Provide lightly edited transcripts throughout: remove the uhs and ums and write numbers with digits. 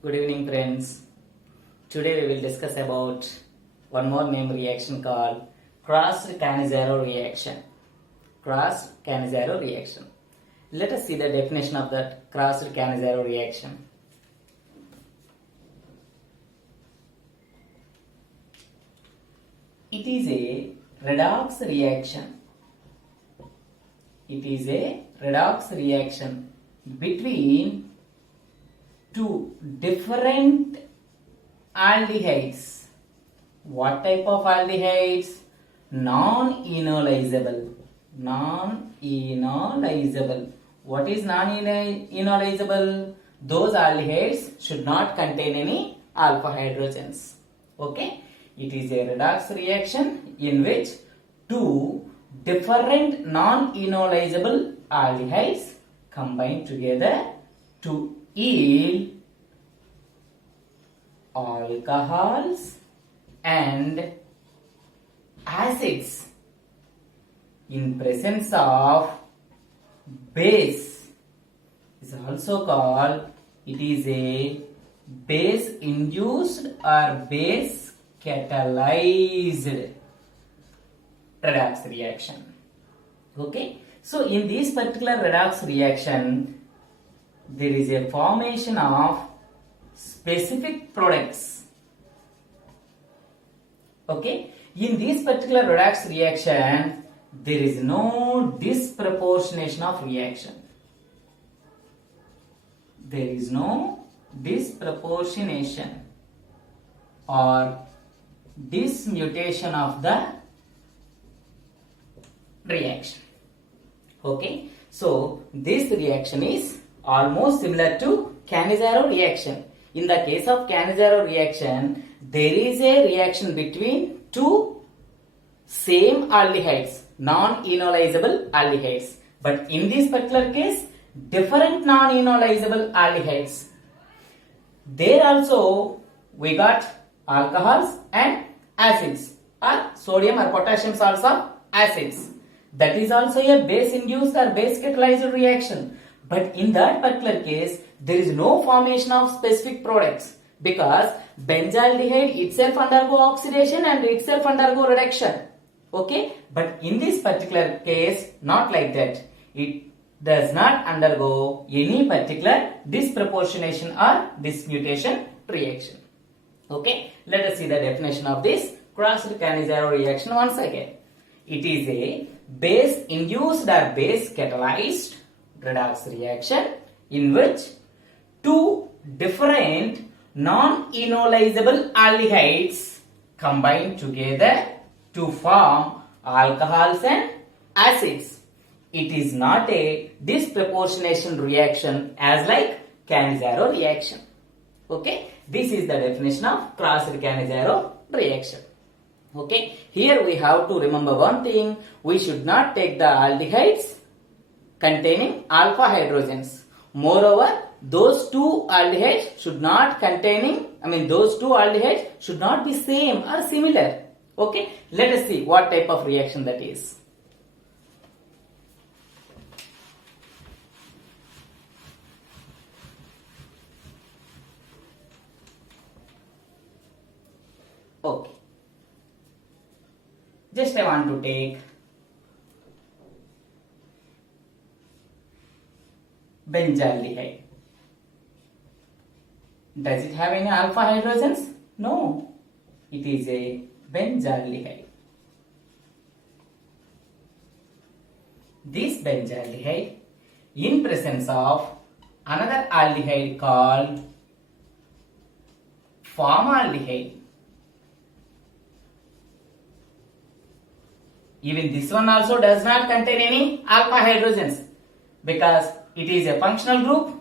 Good evening friends. Today we will discuss about one more name reaction called crossed Cannizzaro reaction. Crossed Cannizzaro reaction. Let us see the definition of that crossed Cannizzaro reaction. It is a redox reaction. It is a redox reaction between two different aldehydes. What type of aldehydes? Non-enolisable. Non-enolisable. What is non-enolisable? Those aldehydes should not contain any alpha hydrogens. Okay? It is a redox reaction in which two different non-enolisable aldehydes combine together to yield alcohols and acids in presence of base. Is also called, it is a base induced or base catalyzed redox reaction. Okay, so in this particular redox reaction there is a formation of specific products. Okay, in this particular redox reaction there is no disproportionation of reaction. There is no disproportionation or dismutation of the reaction. Okay, so this reaction is almost similar to Cannizzaro reaction. In the case of Cannizzaro reaction, there is a reaction between two same aldehydes, non-enolisable aldehydes. But in this particular case, different non-enolisable aldehydes. There also we got alcohols and acids, or sodium or potassium salts of acids. That is also a base induced or base catalyzed reaction. But in that particular case, there is no formation of specific products because benzaldehyde itself undergo oxidation and itself undergo reduction. Okay, but in this particular case, not like that. It does not undergo any particular disproportionation or dismutation reaction. Okay, let us see the definition of this crossed Cannizzaro reaction once again. It is a base induced or base catalyzed redox reaction in which two different non-enolisable aldehydes combine together to form alcohols and acids. It is not a disproportionation reaction as like Cannizzaro reaction. Okay, this is the definition of crossed Cannizzaro reaction. Okay, here we have to remember one thing: we should not take the aldehydes containing alpha hydrogens. Moreover, those two aldehydes should not those two aldehydes should not be same or similar. Okay, let us see what type of reaction that is. Okay, just I want to take benzaldehyde. Does it have any alpha hydrogens? No, it is a benzaldehyde. This benzaldehyde in presence of another aldehyde called formaldehyde. Even this one also does not contain any alpha hydrogens because it is a functional group.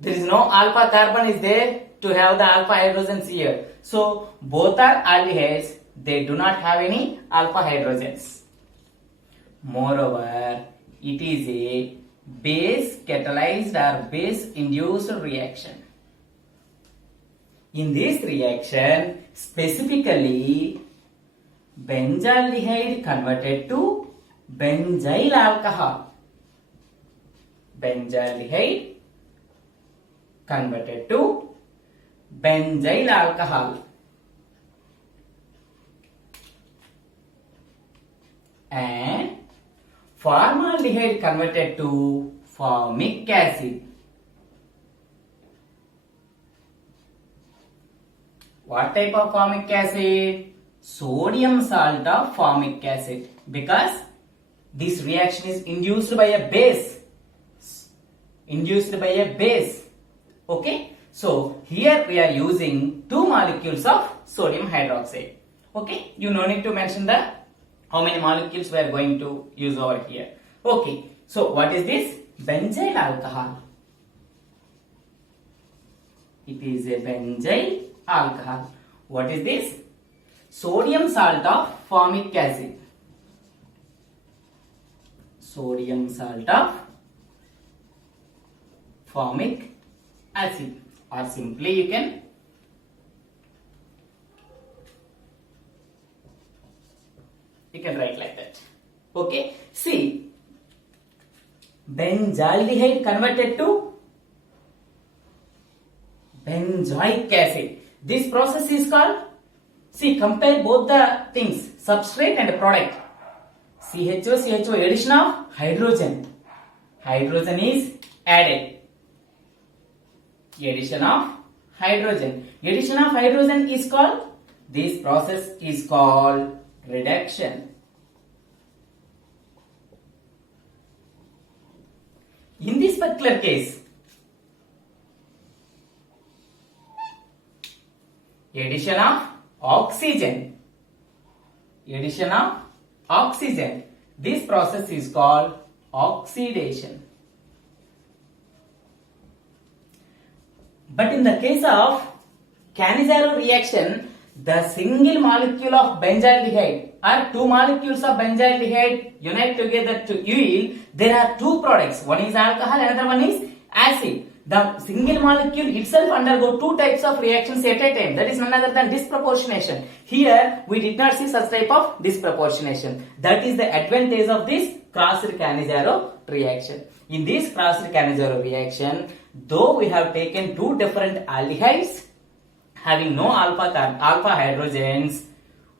There is no alpha carbon is there to have the alpha hydrogens here. So both are aldehydes, they do not have any alpha hydrogens. Moreover, it is a base catalyzed or base induced reaction. In this reaction, specifically benzaldehyde converted to benzyl alcohol. Benzaldehyde converted to benzyl alcohol. And formaldehyde converted to formic acid. What type of formic acid? Sodium salt of formic acid, because this reaction is induced by a base. Okay, so here we are using 2 molecules of sodium hydroxide. Okay, you no need to mention the how many molecules we are going to use over here. Okay, so what is this? Benzyl alcohol. It is a benzyl alcohol. What is this? Sodium salt of formic acid. Sodium salt of formic acid, or simply you can write like that. Okay, see, benzaldehyde converted to benzoic acid. This process is called, see, compare both the things, substrate and product. CHO addition of hydrogen. Hydrogen is added. Addition of hydrogen. Addition of hydrogen is called, this process is called reduction. In this particular case, addition of oxygen. Addition of oxygen. This process is called oxidation. But in the case of Cannizzaro reaction, the single molecule of benzaldehyde or 2 molecules of benzaldehyde unite together to yield, there are 2 products. One is alcohol, another one is acid. The single molecule itself undergo 2 types of reactions at a time. That is none other than disproportionation. Here we did not see such type of disproportionation. That is the advantage of this crossed Cannizzaro reaction. In this crossed Cannizzaro reaction, though we have taken 2 different aldehydes having no alpha hydrogens,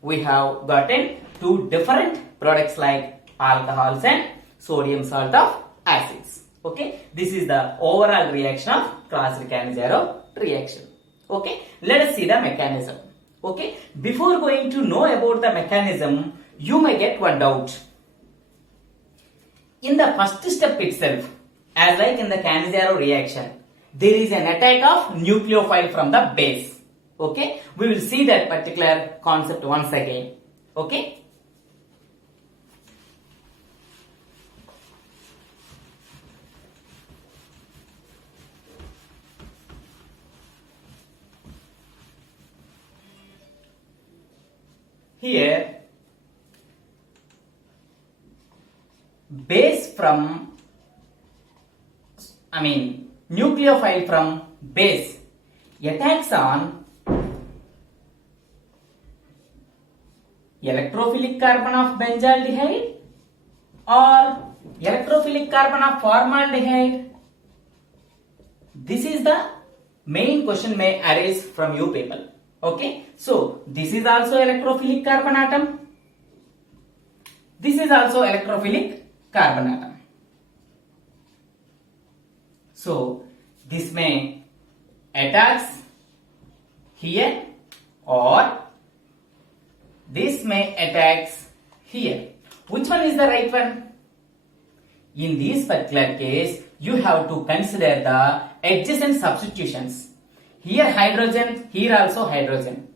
we have gotten 2 different products like alcohols and sodium salt of acids. Okay, this is the overall reaction of crossed Cannizzaro reaction. Okay, let us see the mechanism. Okay, before going to know about the mechanism, you may get one doubt. In the first step itself, as like in the Cannizzaro reaction, there is an attack of nucleophile from the base. Okay, we will see that particular concept once again. Okay. Here, nucleophile from base attacks on electrophilic carbon of benzaldehyde or electrophilic carbon of formaldehyde. This is the main question may arise from you people. Okay, so this is also electrophilic carbon atom. This is also electrophilic carbon atom. So this may attacks here or this may attacks here. Which one is the right one? In this particular case, you have to consider the adjacent substitutions. Here hydrogen, here also hydrogen.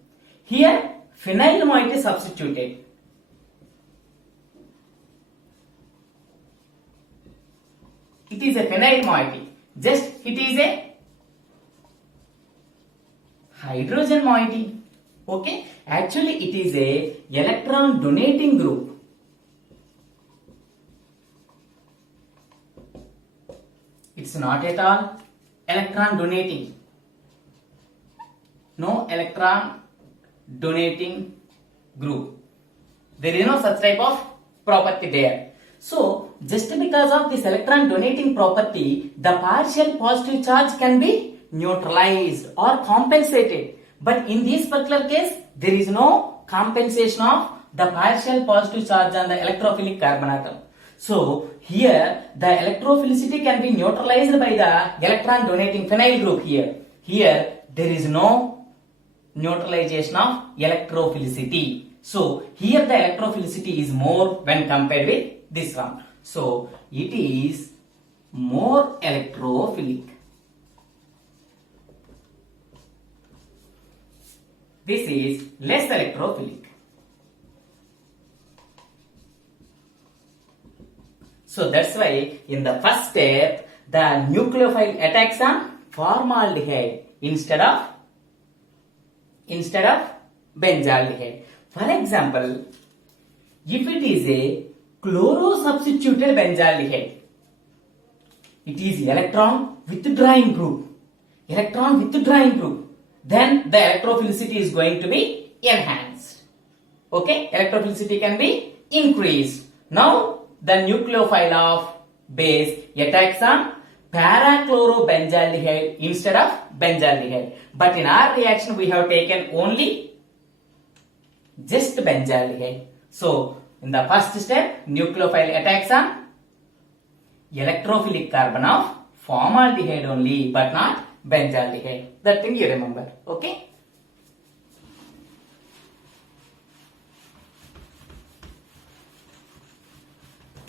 Here phenyl moiety substituted. It is a phenyl moiety. Just it is a hydrogen moiety. Okay, actually it is a electron donating group. It's not at all electron donating. No electron donating group. There is no such type of property there. So, just because of this electron donating property, the partial positive charge can be neutralized or compensated. But in this particular case, there is no compensation of the partial positive charge on the electrophilic carbon atom. So here the electrophilicity can be neutralized by the electron donating phenyl group here. Here there is no neutralization of electrophilicity. So here the electrophilicity is more when compared with this one. So it is more electrophilic. This is less electrophilic. So that's why in the first step the nucleophile attacks on formaldehyde instead of benzaldehyde. For example, if it is a chloro-substituted benzaldehyde, it is electron withdrawing group. Then the electrophilicity is going to be enhanced. Okay, electrophilicity can be increased. Now the nucleophile of base attacks on para-chlorobenzaldehyde instead of benzaldehyde. But in our reaction we have taken only just benzaldehyde. So in the first step, nucleophile attacks on electrophilic carbon of formaldehyde only, but not benzaldehyde. That thing you remember. Okay.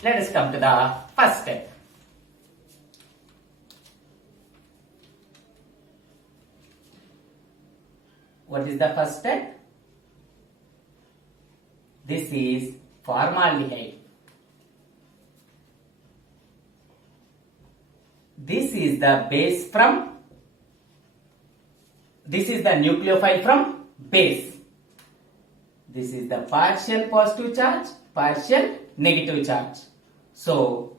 Let us come to the first step. What is the first step? This is formaldehyde. This is the nucleophile from base. This is the partial positive charge, partial negative charge. So,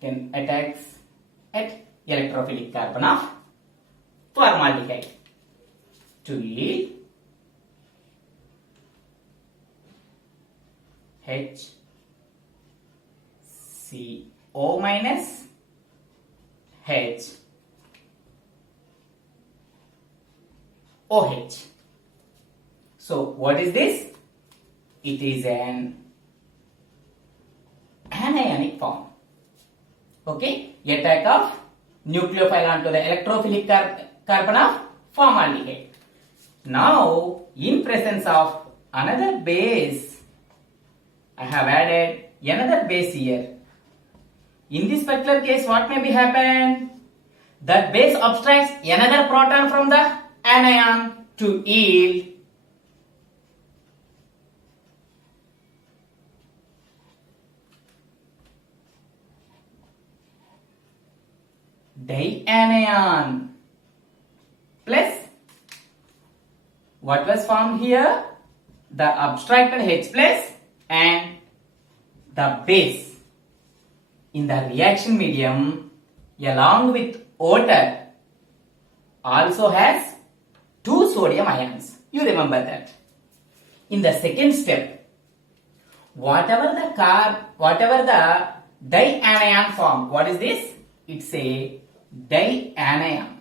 can attacks at electrophilic carbon of formaldehyde to yield HCO minus HOH. So what is this? It is an anionic form. Okay, attack of nucleophile onto the electrophilic carbon of formaldehyde. Now, in presence of another base, I have added another base here. In this particular case, what may be happen? That base abstracts another proton from the anion to yield dianion plus what was formed here? The abstracted H plus and the base in the reaction medium along with water also has 2 sodium ions. You remember that. In the second step, whatever the dianion form, what is this? It's a dianion.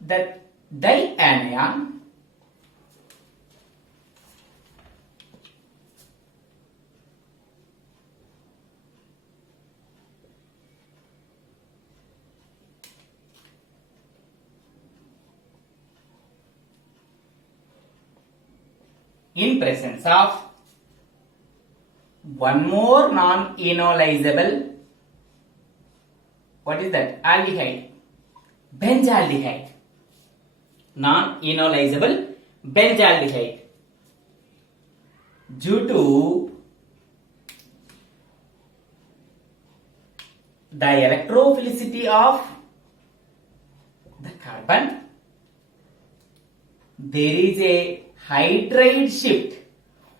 That dianion in presence of one more non-enolisable, what is that? Aldehyde, benzaldehyde. Non-enolisable benzaldehyde. Due to the electrophilicity of the carbon, there is a hydride shift.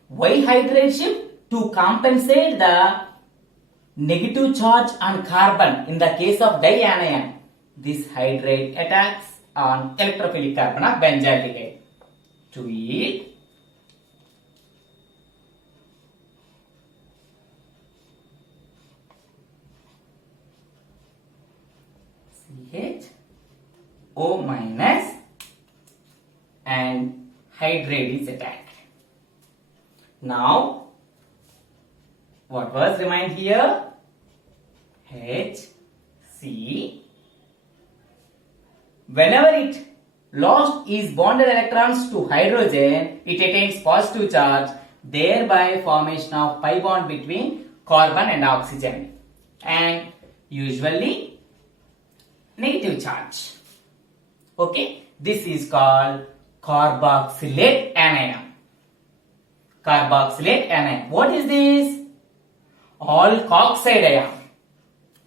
Why hydride shift? To compensate the negative charge on carbon in the case of dianion. This hydride attacks on electrophilic carbon of benzaldehyde to yield CH O minus and hydrate is attacked. Now what was remained here? H C. Whenever it lost its bonded electrons to hydrogen, it attains positive charge, thereby formation of pi bond between carbon and oxygen, and usually negative charge. Okay, this is called carboxylate anion. Carboxylate anion. What is this? Alkoxide ion.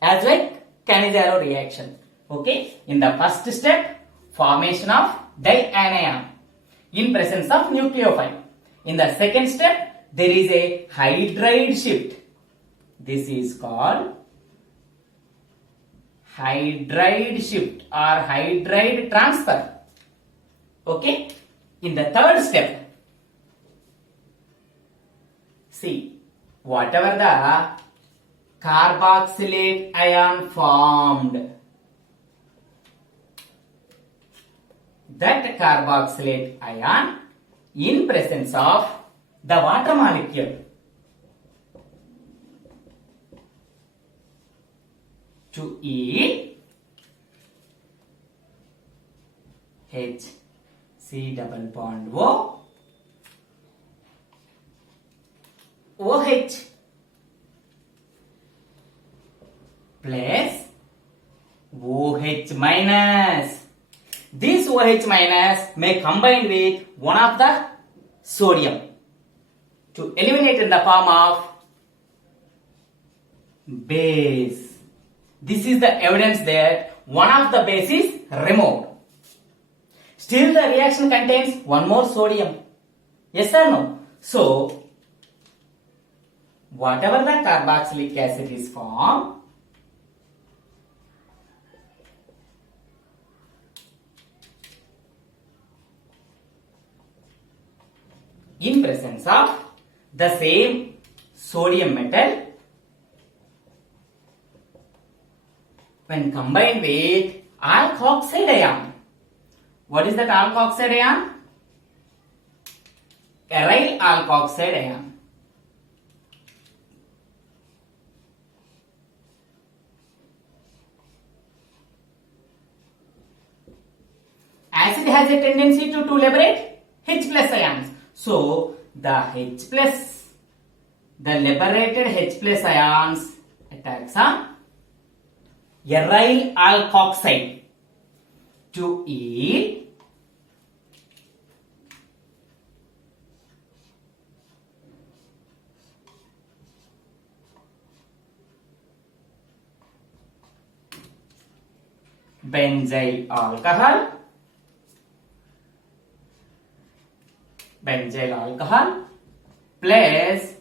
As like Cannizzaro reaction. Okay, in the first step, formation of dianion in presence of nucleophile. In the second step, there is a hydride shift. This is called hydride shift or hydride transfer. Okay, in the third step, see, whatever the carboxylate ion formed, that carboxylate ion in presence of the water molecule to E H C double bond O OH plus OH minus. This OH minus may combine with one of the sodium to eliminate in the form of base. This is the evidence that one of the base is removed. Still the reaction contains one more sodium. Yes or no? So, whatever the carboxylic acid is formed, in presence of the same sodium metal, when combined with alkoxide ion. What is that alkoxide ion? Aryl alkoxide ion. Acid has a tendency to liberate H plus ions. So, the liberated H plus ions attacks on aryl alkoxide to yield benzyl alcohol plus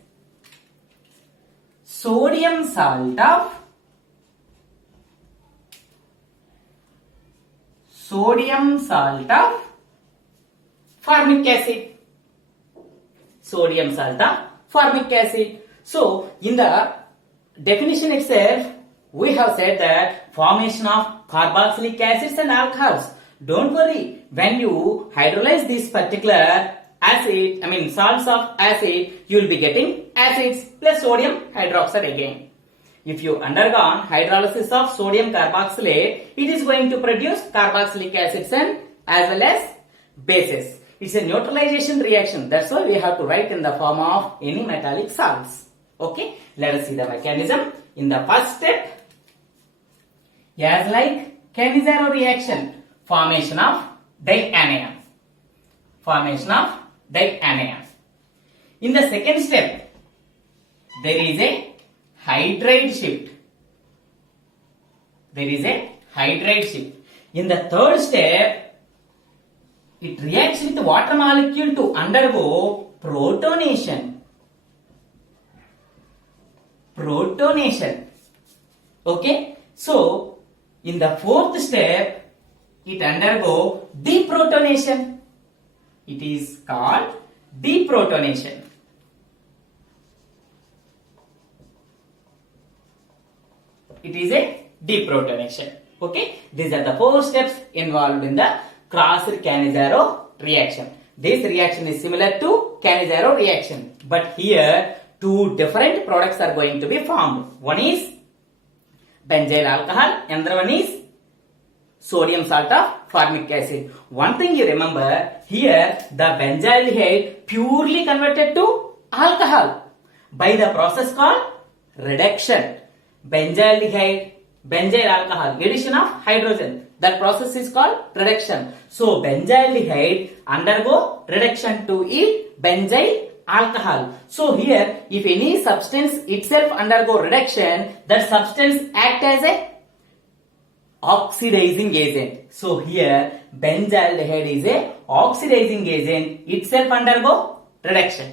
sodium salt of formic acid. Sodium salt of formic acid. So, in the definition itself, we have said that formation of carboxylic acids and alcohols. Don't worry, when you hydrolyze this particular acid, salts of acid, you will be getting acids plus sodium hydroxide again. If you undergone hydrolysis of sodium carboxylate, it is going to produce carboxylic acids and as well as bases. It's a neutralization reaction. That's why we have to write in the form of any metallic salts. Okay, let us see the mechanism. In the first step, as like Cannizzaro reaction, formation of dianion. In the second step, there is a hydride shift. In the third step, it reacts with the water molecule to undergo protonation. Okay, so in the fourth step, it undergo deprotonation. It is called deprotonation. It is a deprotonation. Okay, These are the 4 steps involved in the crossed Cannizzaro reaction. This reaction is similar to Cannizzaro reaction, but here 2 different products are going to be formed. One is benzyl alcohol, another one is sodium salt of formic acid. One thing you remember, here the benzaldehyde purely converted to alcohol by the process called reduction. Benzaldehyde, benzyl alcohol, addition of hydrogen. That process is called reduction. So benzaldehyde undergo reduction to yield benzyl alcohol. So here, if any substance itself undergo reduction, that substance act as a oxidizing agent. So here, benzaldehyde is a oxidizing agent, itself undergo reduction.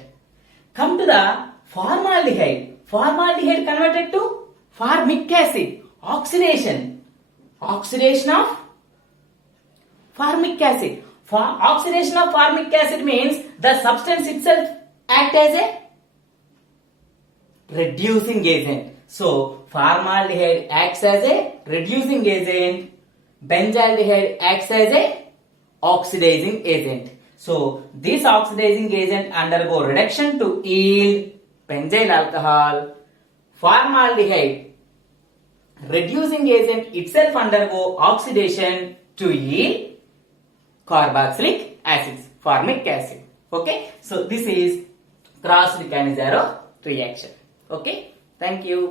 Come to the formaldehyde. Formaldehyde converted to formic acid. Oxidation. Oxidation of formic acid. Oxidation of formic acid means the substance itself act as a reducing agent. So formaldehyde acts as a reducing agent. Benzaldehyde acts as a oxidizing agent. So this oxidizing agent undergo reduction to yield benzyl alcohol. Formaldehyde reducing agent itself undergo oxidation to yield carboxylic acids, formic acid. Okay, so this is crossed Cannizzaro reaction. Okay, thank you.